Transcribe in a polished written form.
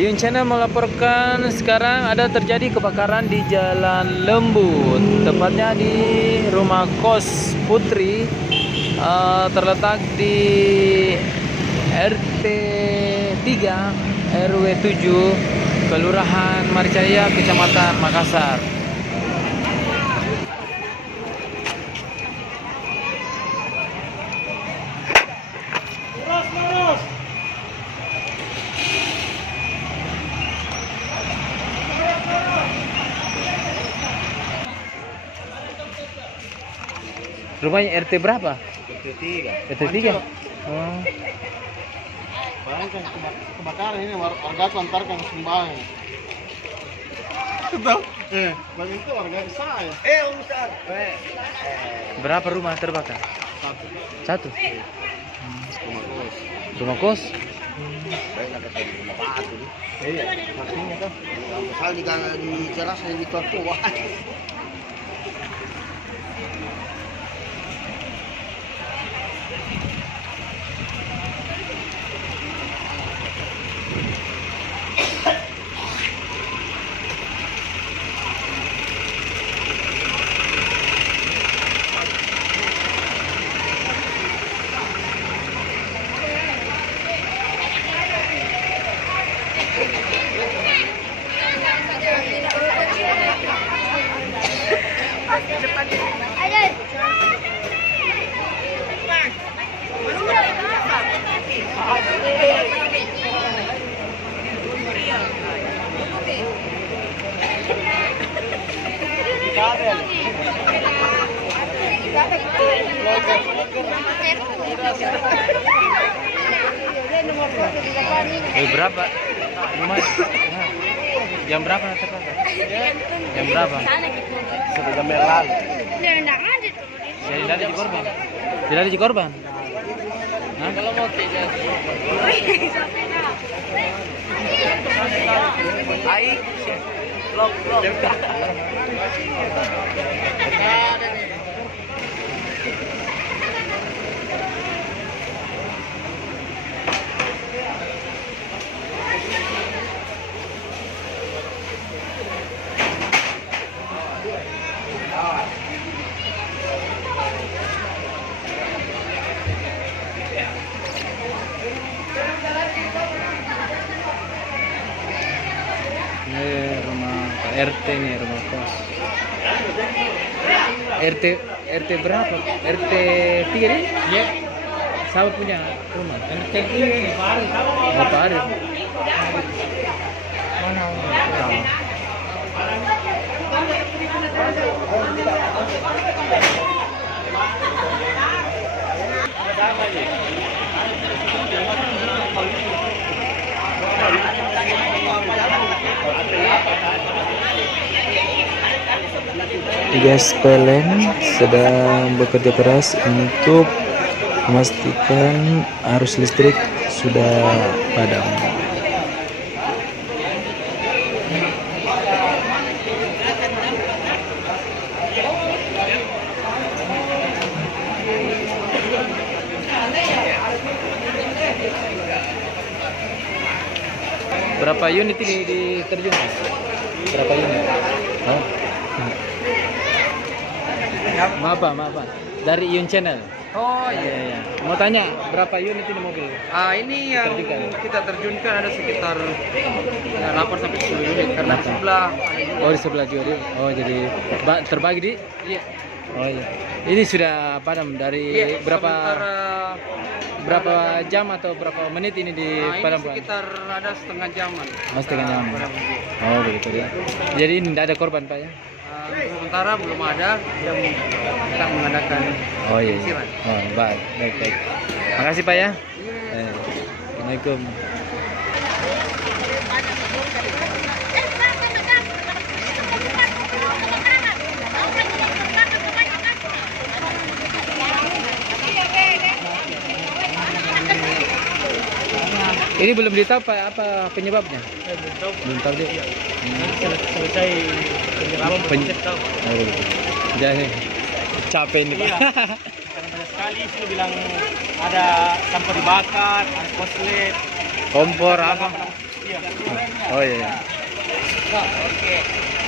Yun Channel melaporkan sekarang ada terjadi kebakaran di Jalan Lembut, tepatnya di rumah kos Putri, terletak di RT 3 RW 7 Kelurahan Maricaya, Kecamatan Makassar. Rumahnya RT berapa? RT 3. RT 3? Oh. Bayangkan kebakaran ini warga antarkan sembahyang. Tahu? Bagi itu warga saya. Ustaz. Berapa rumah terbakar? Satu. Satu? Rumah kos. Rumah kos? Saya nak kata di rumah batu. Iya, maksudnya kan. Pasal di ceras di tua. Berapa? Rumah? Jam berapa terbakar? Jam berapa? Sudah gamelan. Tidak ada di korban. Tidak ada di korban. Hah? Kalau mau tidak. Ai, vlog. Ini rumah Pak RT nih, rumah kos. RT berapa? RT 3 nih? Iya. Siapa punya rumah? RT 3 Pak Arif. Pak Arif. Mana? Tugas PLN sedang bekerja keras untuk memastikan arus listrik sudah padam. Berapa unit ini diterjunkan? Berapa unit? Oh. Maaf Pak. Dari Yun Channel. Oh iya. Iya. Mau tanya berapa unit ini mobil? Ini yang kita terjunkan ada sekitar 8 sampai 10 unit karena di sebelah ada juga. Oh, di sebelah juga. Oh, jadi terbagi di? Iya. Oh iya. Ini sudah padam dari berapa jam atau berapa menit ini di Ini padam? sekitar ada setengah jaman. Oh, setengah jam. Oh, begitu ya. Jadi ini tidak ada korban Pak ya? Sementara belum ada yang kita mengadakan Oh iya. penyisiran. Oh, baik. Makasih Pak ya. Assalamualaikum. Ini belum ditahu Pak apa penyebabnya? Belum tahu dia. Selesai penyiraman Oh, begitu. Jadi capek ini Pak. Karena banyak sekali sih bilang ada sampah dibakar, ada koslet, Kompor apa? Iya. Oh iya. Oke.